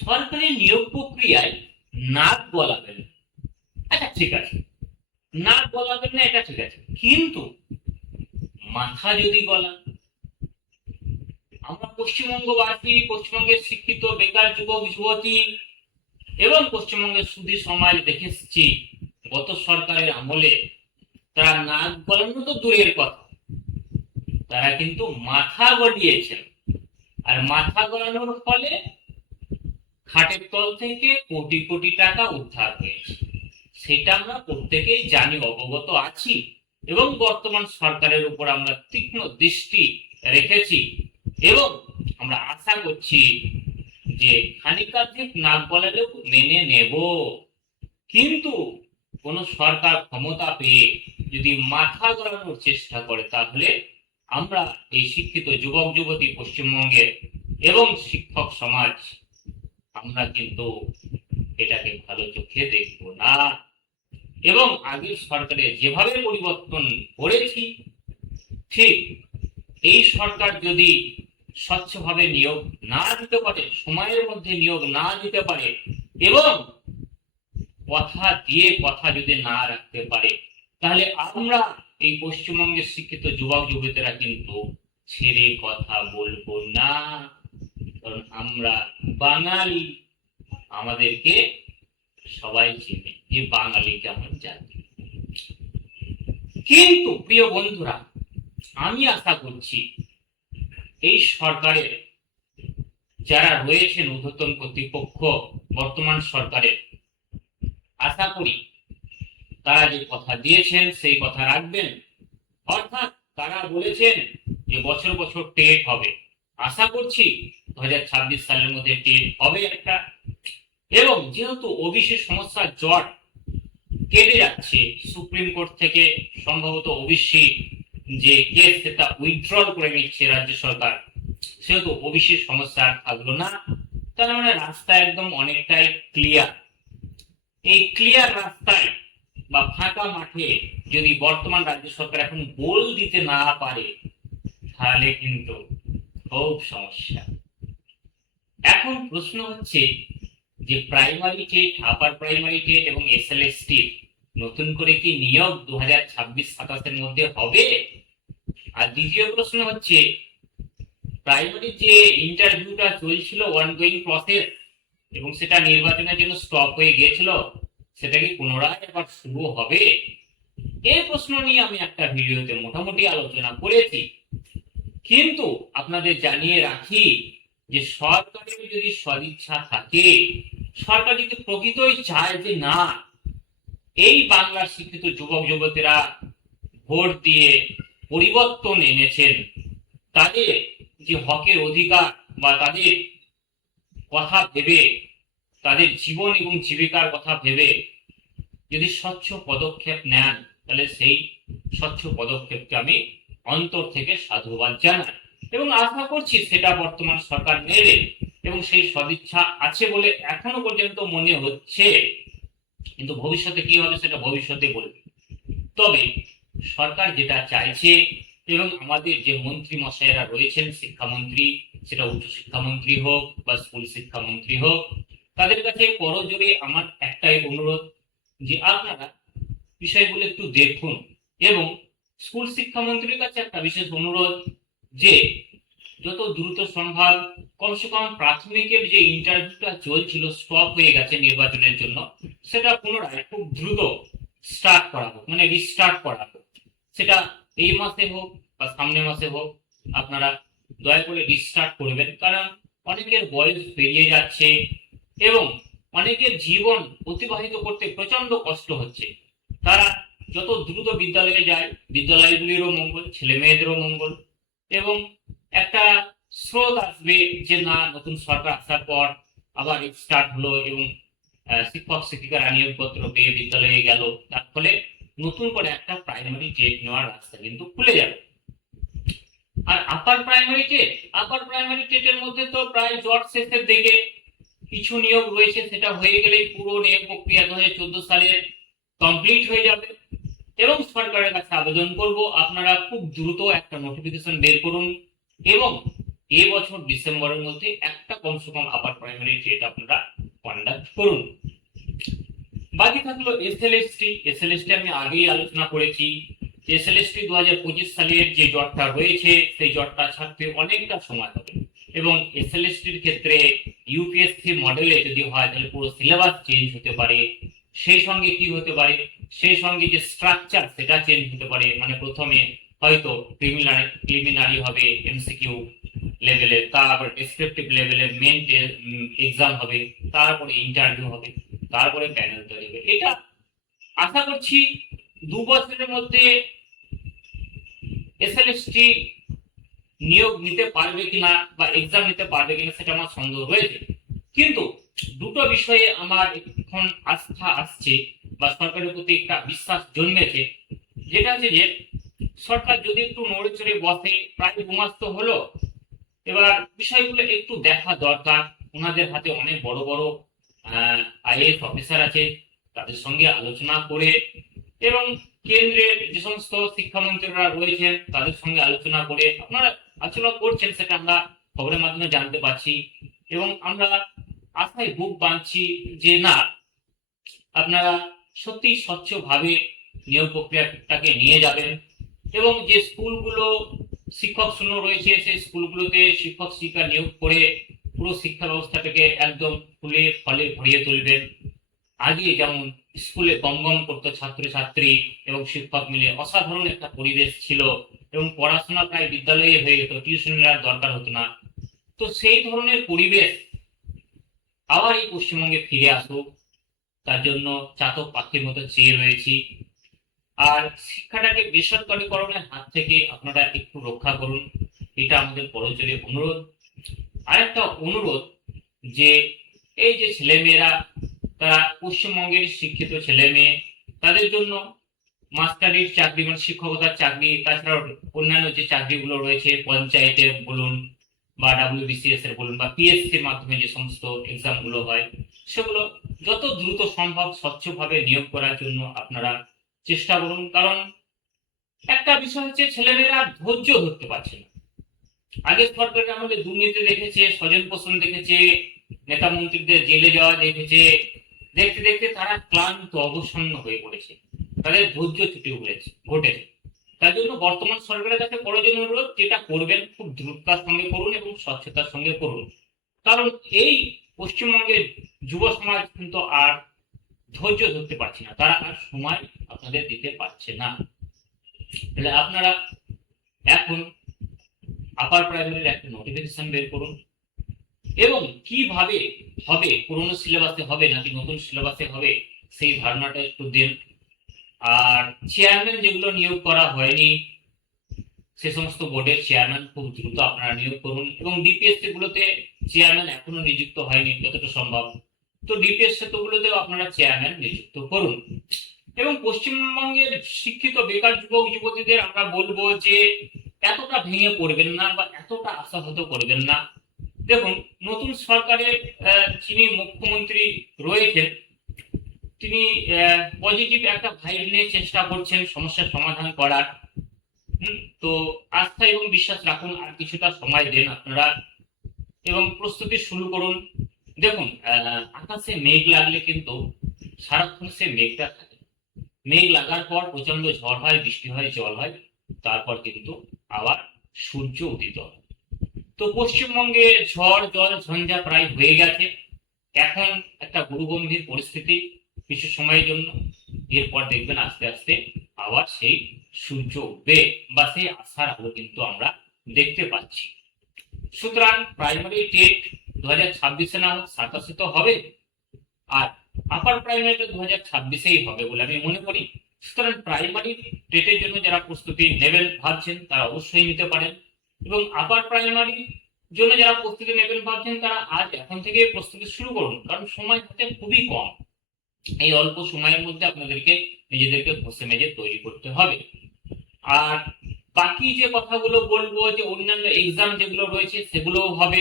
সরকারি নিয়োগ প্রক্রিয়ায় নাক গলাবেন, আচ্ছা ঠিক আছে, নাক গলাবেন না, এটা ঠিক আছে, কিন্তু মাথা যদি গলান। আমরা পশ্চিমবঙ্গবাসী, পশ্চিমবঙ্গের শিক্ষিত বেকার যুবক যুবতী এবং পশ্চিমবঙ্গের সুধী সমাজ দেখে এসেছি গত সরকারের আমলে তারা নাক গলানো তো দূরের কথা, তারা কিন্তু মাথা গলিয়েছেন। আর মাথা গলানোর ফলে খাটের তল থেকে কোটি কোটি টাকা উদ্ধার হয়েছে, সেটা আমরা প্রত্যেকেই জানি, অবগত আছি, এবং বর্তমান সরকারের উপর আমরা তীক্ষ্ণ দৃষ্টি রেখেছি এবং আমরা আশা করছি যে খানিকাধিক নাক গলালেও মেনে নেব। কিন্তু কোন সরকার ক্ষমতা পেয়ে যদি মাথা গলানোর চেষ্টা করে, তাহলে আমরা এই শিক্ষিত যুবক যুবতী পশ্চিমবঙ্গের এবং শিক্ষক সমাজ আমরা কিন্তু এটাকে ভালো চোখে দেখব না। এবং আগের সরকারের যেভাবে পরিবর্তন করেছি, ঠিক এই সরকার যদি স্বচ্ছভাবে নিয়োগ না দিতে পারে, সময়ের মধ্যে নিয়োগ না দিতে পারে এবং কথা দিয়ে কথা যদি না রাখতে পারে, তাহলে আমরা এই পশ্চিমবঙ্গের শিক্ষিত যুবক যুবতীরা কিন্তু ছেড়ে কথা বলবো না। কারণ আমরা বাঙালি, আমাদেরকে সবাই চেনে যে বাঙালি কেমন জাতি। কিন্তু প্রিয় বন্ধুরা, আমি আশা করছি এই সরকারের যারা রয়েছেন ঊর্ধ্বতন কর্তৃপক্ষ, বর্তমান সরকারের, আশা করি তারা যে কথা দিয়েছেন সেই কথা রাখবেন। অর্থাৎ তারা বলেছেন যে বছর বছর টেট হবে, আশা করছি 2026 সালের মধ্যে টেট হবে একটা। এবং যেহেতু ওবিসি সমস্যার জট কেটে যাচ্ছে, সুপ্রিম কোর্ট থেকে সম্ভবত ওবিসি যে কেস সেটা উইথড্রল করে নিচ্ছে রাজ্য সরকার, সেহেতু ওবিসি সমস্যা আর থাকলো না। তার মানে রাস্তা একদম অনেকটাই ক্লিয়ার। এই ক্লিয়ার রাস্তায় বা ফাঁকা মাঠে যদি বর্তমান রাজ্য সরকার এখন গোল দিতে না পারে, তাহলে কিন্তু খুব সমস্যা। এখন প্রশ্ন হচ্ছে যে primary TET, upper primary TET এবং এসএলএসটি নতুন করে কি নিয়োগ 2026-27 মধ্যে হবে? আর দ্বিতীয় প্রশ্ন হচ্ছে প্রাইমারি যে ইন্টারভিউটা চলছিল, অনগোয়িং প্রসেস, এবং সেটা নির্বাচনের জন্য স্টপ হয়ে গিয়েছিল, সেটা কি পুনরায় আবার শুরু হবে? এই প্রশ্ন নিয়ে আমি একটা ভিডিওতে মোটামুটি আলোচনা করেছি। কিন্তু আপনাদের জানিয়ে রাখি যে সরকারের যদি সদিচ্ছা থাকে, সরকার যদি প্রকৃতই চায় যে না, এই বাংলার শিক্ষিত যুবক যুবতীরা ভোট দিয়ে পরিবর্তন এনেছেন, তাদের যে হকের অধিকার বা তাদের কথা ভেবে, তাদের জীবন এবং জীবিকার কথা ভেবে যদি স্বচ্ছ পদক্ষেপ নেন, তাহলে সেই স্বচ্ছ পদক্ষেপকে আমি অন্তর থেকে সাধুবাদ জানাই এবং আশা করছি সেটা বর্তমান সরকার নেবে এবং সেই সদিচ্ছা আছে বলে এখনো পর্যন্ত মনে হচ্ছে। কিন্তু ভবিষ্যতে কি হবে সেটা ভবিষ্যতে বলবে। তবে সরকার যেটা চাইছে এবং আমাদের যে মন্ত্রী মশাইরা রয়েছেন, শিক্ষামন্ত্রী, সেটা উচ্চশিক্ষামন্ত্রী হোক বা স্কুল শিক্ষামন্ত্রী হোক, তাদের কাছে করজোড়ে আমার একটাই অনুরোধ যে আপনারা বিষয়গুলো একটু দেখুন। এবং স্কুল শিক্ষামন্ত্রীর কাছে একটা বিশেষ অনুরোধ যে যত দ্রুত সম্ভব কমসে কম প্রাথমিকের যে ইন্টারভিউটা চলছিল, স্টপ হয়ে গেছে নির্বাচনের জন্য, সেটা পুনরায় খুব দ্রুত স্টার্ট করা হোক, মানে রিস্টার্ট করা হোক। সেটা এই মাসে হোক বা সামনের মাসে হোক, আপনারা দয়া করে রিস্টার্ট করবেন। কারণ অনেকের বয়স পেরিয়ে যাচ্ছে এবং অনেকের জীবন অতিবাহিত করতে প্রচন্ড কষ্ট হচ্ছে। তারা যত দ্রুত বিদ্যালয়ে যায়, বিদ্যালয়গুলিরও মঙ্গল, ছেলে মেয়েদেরও মঙ্গল, এবং একটা স্রোত আসবে যে না, নতুন সরকার আসার পর আবার স্টার্ট হলো এবং শিক্ষক শিক্ষিকারা নিয়োগপত্র পেয়ে বিদ্যালয়ে গেল, তার ফলে নতুন করে একটা প্রাইমারি টেট নেওয়ার রাস্তা কিন্তু খুলে যাবে। আর আপার প্রাইমারি টেটের মধ্যে তো প্রায় জট শেষের দিকে, কিছু নিয়োগ রয়েছে, সেটা হয়ে গেলেই পুরো নিয়োগ প্রক্রিয়া 2014 সালে কমপ্লিট হয়ে যাবে। এবং সরকারের কাছে আবেদন করব, আপনারা খুব দ্রুত একটা নোটিফিকেশন বের করুন এবং এবছর ডিসেম্বরের মধ্যে একটা কমসে কম আপার প্রাইমারি টেট আপনারা কন্ডাক্ট করুন। বাকি থাকলো এসএলএসটি আমি আগেই আলোচনা করেছি। এসএলএসটি 2025 সালের যে জটটা রয়েছে সেই জটটা ছাড়তে অনেকটা সময় হবে, এবং এসএলএসটির ক্ষেত্রে ইউপিএসসি মডেলে যদি হয় তাহলে পুরো সিলেবাস চেঞ্জ হতে পারে। সেই সঙ্গে কি হতে পারে, সেই সঙ্গে যে স্ট্রাকচার সেটা চেঞ্জ হতে পারে। মানে প্রথমে হয়তো প্রিলিমিনারি হবে এমসিকিউ লেভেলের, তারপর ডেসক্রিপটিভ লেভেলের মেন এক্সাম হবে, তারপরে ইন্টারভিউ হবে, তারপরে প্যানেল তৈরি হবে। এটা আশা করছি 2 বছরের মধ্যে এসএলএসটি নিয়োগ নিতে পারবে কিনা বা এক্সাম নিতে পারবে কিনা সেটা আমার সন্দেহ রয়েছে। কিন্তু দুটো বিষয়ে আমার এখন আস্থা আসছে বা সরকারের প্রতি একটা বিশ্বাস জন্মেছে, যেটা হচ্ছে যে সরকার যদি একটু নড়ে চড়ে বসে, প্রায় 2 মাস তো হলো, এবার বিষয়গুলো একটু দেখা দরকার। ওনাদের হাতে অনেক বড় বড় আইএএস অফিসার আছে, তাদের সঙ্গে আলোচনা করে, এবং কেন্দ্রের যে সমস্ত শিক্ষামন্ত্রীরা রয়েছেন তাদের সঙ্গে আলোচনা করে আপনারা আলোচনা করছেন, সেটা আমরা খবরের মাধ্যমে জানতে পারছি। এবং আমরা আশায় বুক বাঁধছি যে না, আপনারা সত্যি স্বচ্ছভাবে নিয়োগ প্রক্রিয়াটাকে নিয়ে যাবেন, এবং যে স্কুলগুলো শিক্ষক শূন্য রয়েছে সেই স্কুলগুলোতে শিক্ষক শিক্ষিকা নিয়োগ করে পুরো শিক্ষা ব্যবস্থাটাকে একদম ফুলে ফলে ভরিয়ে তুলবেন। আগে যেমন স্কুলে গমগম করতো ছাত্রছাত্রী এবং শিক্ষক মিলে, অসাধারণ একটা পরিবেশ ছিল, এবং পড়াশোনা প্রায় বিদ্যালয়ে হয়ে যেত, টিউশনের আর দরকার হতো না। তো সেই ধরনের পরিবেশ আবার এই পশ্চিমবঙ্গে ফিরে আসুক, তার জন্য চাতক পাখির মতো চেয়ে রয়েছি। আর শিক্ষাটাকে বেসরকারীকরণের হাত থেকে আপনারা একটু রক্ষা করুন, এটা আমাদের করজোরে অনুরোধ। আরেকটা অনুরোধ যে এই যে ছেলেমেয়েরা, তারা পশ্চিমবঙ্গের শিক্ষিত ছেলে মেয়ে, তাদের জন্য মাস্টারির চাকরি মানে শিক্ষকতার চাকরি, তাছাড়াও অন্যান্য যে চাকরিগুলো রয়েছে পঞ্চায়েতের বলুন বা ডাব্লিউবিসিএস এর বলুন বা পিএসসির মাধ্যমে যে সমস্ত এক্সাম গুলো হয়, সেগুলো যত দ্রুত সম্ভব স্বচ্ছভাবে নিয়োগ করার জন্য আপনারা চেষ্টা করুন। কারণ একটা বিষয় হচ্ছে ছেলেমেয়েরা ধৈর্য ধরতে পারছে না। আগের সরকারের আমলে দুর্নীতি দেখেছে, স্বজন পোষণ দেখেছে, নেতা মন্ত্রীদের জেলে যাওয়া দেখেছে, দেখতে দেখতে তারা ক্লান্ত অবসন্ন হয়ে পড়েছে, তাদের ধৈর্য ছুটে ঘটেছে। তার জন্য বর্তমান সরকারের কাছে প্রয়োজন অনুরোধ, যেটা করবেন খুব দ্রুততার সঙ্গে করুন এবং স্বচ্ছতার সঙ্গে করুন। কারণ এই পশ্চিমবঙ্গের যুব সমাজ কিন্তু আর ধৈর্য ধরতে পারছে না, তারা আর সময় আপনাদের দিতে পারছে না। তাহলে আপনারা এখন আপার প্রাইমারির একটা নোটিফিকেশন বের করুন, এবং কিভাবে হবে, পুরোনো সিলেবাসে হবে নাকি নতুন সিলেবাসে হবে সেই ধারণাটা একটু দিন। আর চেয়ারম্যান যেগুলো নিয়োগ করা হয়নি সে সমস্ত বোর্ডের চেয়ারম্যান খুব দ্রুত আপনারা নিয়োগ করুন, এবং ডিপিএসসি গুলোতে চেয়ারম্যান এখনো নিযুক্ত হয়নি যতটা সম্ভব, তো ডিপিএসসি গুলোতেও আপনারা চেয়ারম্যান নিযুক্ত করুন। এবং পশ্চিমবঙ্গের শিক্ষিত বেকার যুবক যুবতীদের আমরা বলবো যে এতটা ভেঙে পড়বেন না বা এতটা আশাহত করবেন না। দেখুন, নতুন সরকারের যিনি মুখ্যমন্ত্রী রয়েছেন তিনি পজিটিভ একটা ভাইব নিয়ে চেষ্টা করছেন সমস্যার সমাধান করার। তো আস্থা এবং বিশ্বাস রাখুন, আর কিছুটা সময় দেন আপনারা এবং প্রস্তুতি শুরু করুন। দেখুন, আকাশে মেঘ লাগলে কিন্তু সারাক্ষণ সে মেঘটা থাকে, মেঘ লাগার পর প্রচন্ড ঝড় হয়, বৃষ্টি হয়, জল হয়, তারপর কিন্তু আবার সূর্য উদিত হয়। তো পশ্চিমবঙ্গে ঝড় জল ঝঞ্ঝা প্রায় হয়ে গেছে, এখন একটা গুরুগম্ভীর পরিস্থিতি কিছু সময়ের জন্য, এরপর দেখবেন আস্তে আস্তে আবার সেই সূর্য উঠবে বা সেই আশার আলো কিন্তু আমরা দেখতে পাচ্ছি। সুতরাং প্রাইমারি টেট 2026-এ না হোক 27-এ তো হবে, আর আপার প্রাইমারিটা 2026-এই হবে বলে আমি মনে করি। সুতরাং প্রাইমারি টেটের জন্য যারা প্রস্তুতি নেবেন ভাবছেন তারা অবশ্যই নিতে পারেন, এবং আপার প্রাইমারি জন্য যারা প্রস্তুতি নেবেন ভাবছেন তারা আজ এখন থেকে প্রস্তুতি শুরু করুন, কারণ সময় হাতে খুবই কম। এই অল্প সময়ের মধ্যে আপনাদেরকে নিজেদেরকে ঘষে মেজে তৈরি করতে হবে। আর বাকি যে কথাগুলো বলবো, যে অন্যান্য এক্সাম যেগুলো রয়েছে সেগুলোও হবে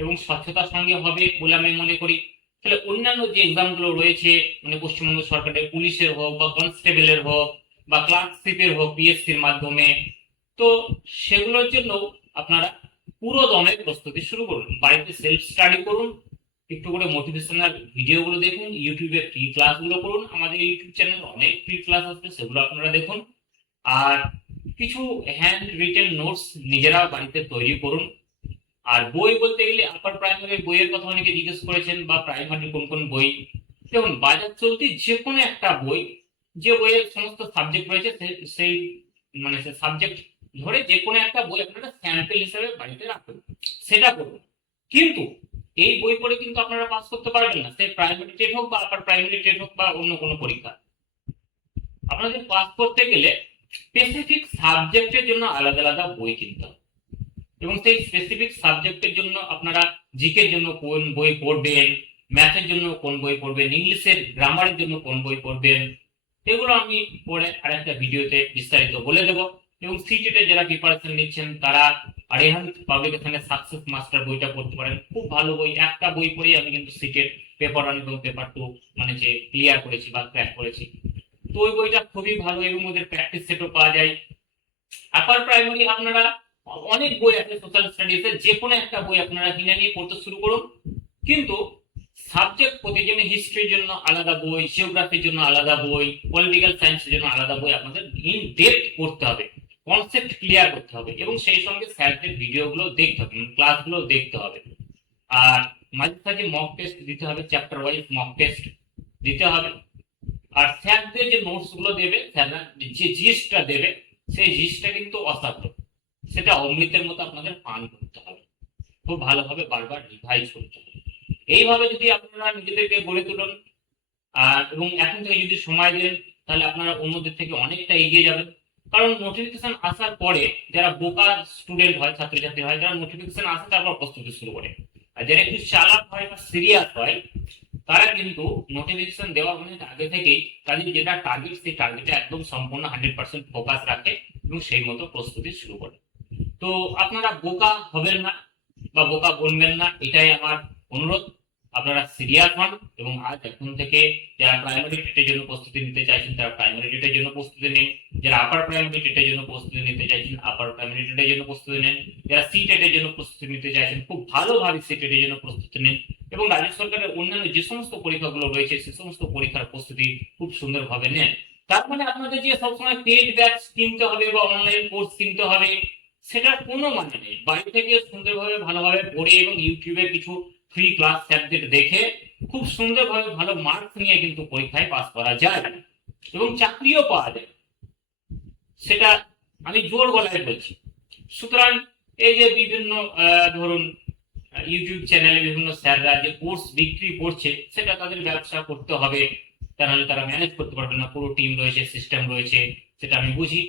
এবং স্বচ্ছতার সঙ্গে হবে বলে আমি মনে করি। তাহলে অন্যান্য যে এক্সাম গুলো রয়েছে, মানে পশ্চিমবঙ্গ সরকারের পুলিশের হোক বা কনস্টেবলের হোক বা ক্লার্কশিপের হোক পিএসসির মাধ্যমে, তো সেগুলোর জন্য আপনারা পুরো দমে প্রস্তুতি শুরু করুন। বাড়িতে সেলফ স্টাডি করুন, একটু করে মোটিভেশনাল ভিডিওগুলো দেখুন, ইউটিউবে ফ্রি ক্লাসগুলো করুন। আমাদের ইউটিউব চ্যানেল অনেক ফ্রি ক্লাস আছে, সেগুলো আপনারা দেখুন। আর কিছু হ্যান্ড রিটেন নোটস নিজেরা বাড়িতে তৈরি করুন। আর বই বলতে গেলে আপার প্রাইমারি বইয়ের কথা অনেকে জিজ্ঞেস করেছেন, বা প্রাইমারি কোন কোন বই। দেখুন, বাজার চলতি যে কোনো একটা বই, যে বইয়ের সমস্ত সাবজেক্ট রয়েছে সেই মানে সে সাবজেক্ট ধরে যে কোনো একটা বই আপনারা স্যাম্পল হিসেবে বাড়িতে রাখুন, সেটা করুন। কিন্তু এই বই পড়ে কিন্তু আপনারা পাস করতে পারবেন না, সে প্রাইমারি টেট হোক বা আপার প্রাইমারি টেট হোক বা অন্য কোনো পরীক্ষা। আপনাদের পাস করতে গেলে স্পেসিফিক সাবজেক্টের জন্য আলাদা আলাদা বই কিনতে হবে, এবং সেই স্পেসিফিক সাবজেক্টের জন্য আপনারা জিকের জন্য কোন বই পড়বেন, ম্যাথের জন্য কোন বই পড়বেন, ইংলিশের গ্রামারের জন্য কোন বই পড়বেন, এগুলো আমি পরে আরেকটা ভিডিওতে বিস্তারিত বলে দেবো। এবং সিটেটে যারা প্রিপারেশন নিচ্ছেন তারা আরিহান্ত পাবলিকেশনের সাকসেস মাস্টার বইটা পড়তে পারেন, খুব ভালো বই। একটা বই পড়েই আমি কিন্তু সিটেট পেপার 1 এবং পেপার 2 মানে যে ক্লিয়ার করেছি বা ক্র্যাক করেছি। তো ওই বইটা খুবই ভালো, এবং ওদের প্র্যাকটিস সেটও পাওয়া যায়। আপার প্রাইমারি আপনারা অনেক বই আছে সোশ্যাল স্টাডিজের, যে কোনো একটা বই আপনারা কিনে নিয়ে পড়তে শুরু করুন। কিন্তু সাবজেক্ট প্রতি, যেমন হিস্ট্রির জন্য আলাদা বই, জিওগ্রাফির জন্য আলাদা বই, পলিটিক্যাল সায়েন্সের জন্য আলাদা বই আপনাদের ইন ডেপথ পড়তে হবে, কনসেপ্ট ক্লিয়ার করতে হবে, এবং সেই সঙ্গে স্যারদের ভিডিওগুলো দেখতে হবে, ক্লাসগুলো দেখতে হবে। আর মাঝে মাঝে মক টেস্ট দিতে হবে, চ্যাপ্টার ওয়াইজ মক টেস্ট দিতে হবে। আর স্যারদের যে নোটস গুলো দেবে, স্যাররা যে জিস্টটা দেবে, সেই জিস্টটা কিন্তু অসাধারণ, সেটা অমৃতের মতো আপনাদের পান করতে হবে, খুব ভালোভাবে বারবার রিভাইজ করতে হবে। এইভাবে যদি আপনারা নিজেদেরকে গড়ে তুলুন, এবং এখন থেকে যদি সময় দেন, তাহলে আপনারা অন্যদের থেকে অনেকটা এগিয়ে যাবেন। কারণ নোটিফিকেশন আসার পরে যারা বোকা স্টুডেন্ট হয়, ছাত্রছাত্রী হয়, যারা নোটিফিকেশন আসে তারপর প্রস্তুতি শুরু করে, আর যারা একটু চালাক হয় বা সিরিয়াস হয়, তারা কিন্তু নোটিফিকেশন দেওয়া অনেক আগে থেকেই তাদের যেটা টার্গেট, সেই টার্গেটে একদম সম্পূর্ণ 100% ফোকাস রাখে এবং সেই মতো প্রস্তুতি শুরু করে। তো আপনারা বোকা হবেন না বা বোকা বনবেন না, এটাই আমার অনুরোধ। আপনারা সিরিয়াস হন, এবং আজ এখন থেকে যারা প্রাইমারি টেটের জন্য প্রস্তুতি নিতে চাইছেন তারা প্রাইমারি টেটের জন্য প্রস্তুতি নিন, যারা আপার প্রাইমারি টেটের জন্য প্রস্তুতি নিতে চাইছেন আপার প্রাইমারি টেটের জন্য প্রস্তুতি নিন, যারা সি টেটের জন্য প্রস্তুতি নিতে চাইছেন খুব ভালোভাবে সি টেটের জন্য প্রস্তুতি নিন, এবং রাজ্য সরকারের অন্যান্য যে সমস্ত পরীক্ষাগুলো রয়েছে সে সমস্ত পরীক্ষার প্রস্তুতি খুব সুন্দরভাবে নেন। তার মানে আপনাদের যে সবসময় পেড ব্যাচ কিনতে হবে বা অনলাইন কোর্স কিনতে হবে, সেটার কোনো মানে নেই। বাড়ি থেকে সুন্দরভাবে ভালোভাবে পড়ে এবং ইউটিউবে কিছু ফ্রি ক্লাস স্যারদের দেখে খুব সুন্দরভাবে ভালো মার্কস নিয়ে কিন্তু পরীক্ষায় পাস করা যায়, এবং চাকরিও পাওয়া যায়, সেটা আমি জোর গলায় বলছি। সুতরাং এই যে বিভিন্ন ধরুন ইউটিউব চ্যানেলে বিভিন্ন স্যাররা যে কোর্স বিক্রি করছে, সেটা তাদের ব্যবসা করতে হবে, তা নাহলে তারা ম্যানেজ করতে পারবে না। পুরো টিম রয়েছে, সিস্টেম রয়েছে, সেটা আমি বুঝি।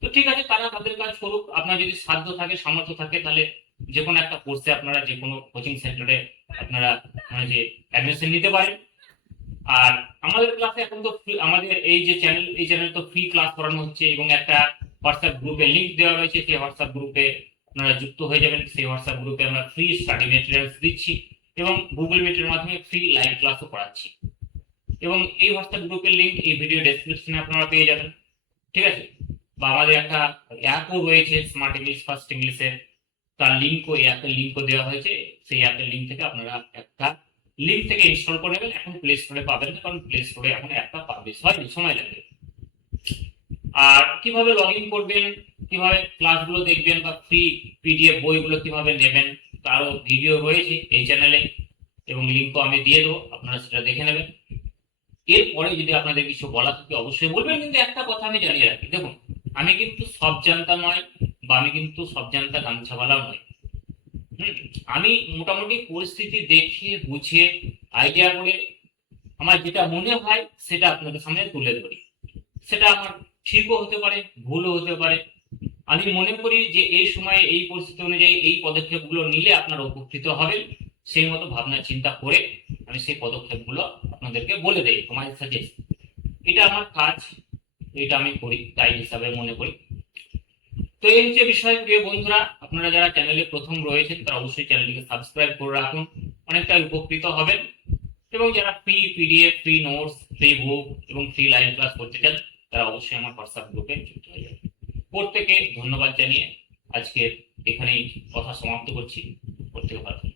তো ঠিক আছে, তারা তাদের কাজ করুক। আপনার যদি সাধ্য থাকে, সামর্থ্য থাকে, তাহলে যে কোনো একটা কোর্সে আপনারা যে কোনো কোচিং সেন্টারে আপনারা মানে যে অ্যাডমিশন নিতে পারেন। আর আমাদের ক্লাসে এখন তো আমাদের এই যে চ্যানেল, এই চ্যানেলে তো ফ্রি ক্লাস করানো হচ্ছে, এবং একটা হোয়াটসঅ্যাপ গ্রুপে লিংক দেওয়া রয়েছে, সেই হোয়াটসঅ্যাপ গ্রুপে আপনারা যুক্ত হয়ে যাবেন। সেই হোয়াটসঅ্যাপ গ্রুপে আমরা ফ্রি স্টাডি মেটেরিয়ালস দিচ্ছি, এবং গুগল মিটের মাধ্যমে ফ্রি লাইভ ক্লাসও করাচ্ছি, এবং এই হোয়াটসঅ্যাপ গ্রুপের লিংক এই ভিডিও ডেসক্রিপশনে আপনারা পেয়ে যাবেন। ঠিক আছে? বা আমাদের একটা অ্যাপও রয়েছে, স্মার্ট ইংলিশ ফার্স্ট ইংলিশের, তার লিঙ্কও, এই অ্যাপের লিঙ্কও দেওয়া হয়েছে। সেই অ্যাপের লিঙ্ক থেকে আপনারা একটা লিঙ্ক থেকে ইনস্টল করে নেবেন। এখন প্লে স্টোরে পাবেন না, কারণ প্লে স্টোরে এখন অ্যাপটা পাবলিশ হয়নি, সময় লাগবে। আর কিভাবে লগ ইন করবেন, কিভাবে ক্লাসগুলো দেখবেন, বা ফ্রি পিডিএফ বইগুলো কিভাবে নেবেন, তারও ভিডিও রয়েছে এই চ্যানেলে, এবং লিঙ্কও আমি দিয়ে দেবো, আপনারা সেটা দেখে নেবেন। এরপরে যদি আপনাদের কিছু বলা থাকে অবশ্যই বলবেন, কিন্তু একটা কথা আমি জানিয়ে রাখি, দেখুন আমি কিন্তু সব জানতা নয়, বা আমি কিন্তু সব জানতা গামছাওয়ালাও নয়। আমি মোটামুটি পরিস্থিতি দেখে বুঝে আইডিয়া করে আমার যেটা মনে হয় সেটা আপনাদের সামনে তুলে ধরি। সেটা আমার ঠিকও হতে পারে, ভুলও হতে পারে। আমি মনে করি যে এই সময়ে এই পরিস্থিতি অনুযায়ী এই পদক্ষেপগুলো নিলে আপনারা উপকৃত হবেন, সেই মতো ভাবনা চিন্তা করে আমি সেই পদক্ষেপগুলো আপনাদেরকে বলে দেই, তোমার সাজেস্ট। এটা আমার কাজ, এটা আমি করি, তাই হিসাবে মনে করি। তো এই হচ্ছে বিষয়। প্রিয় বন্ধুরা, আপনারা যারা চ্যানেলে প্রথম রয়েছেন তারা অবশ্যই চ্যানেলটিকে সাবস্ক্রাইব করে রাখুন, অনেকটা উপকৃত হবেন। এবং যারা free PDF, free notes, free book এবং ফ্রি লাইভ ক্লাস করতে চান, তারা অবশ্যই আমার হোয়াটসঅ্যাপ গ্রুপে যুক্ত হয়ে যাবেন। প্রত্যেকে ধন্যবাদ জানিয়ে আজকের এখানেই কথা সমাপ্ত করছি। প্রত্যেকে ভালো থাকবেন।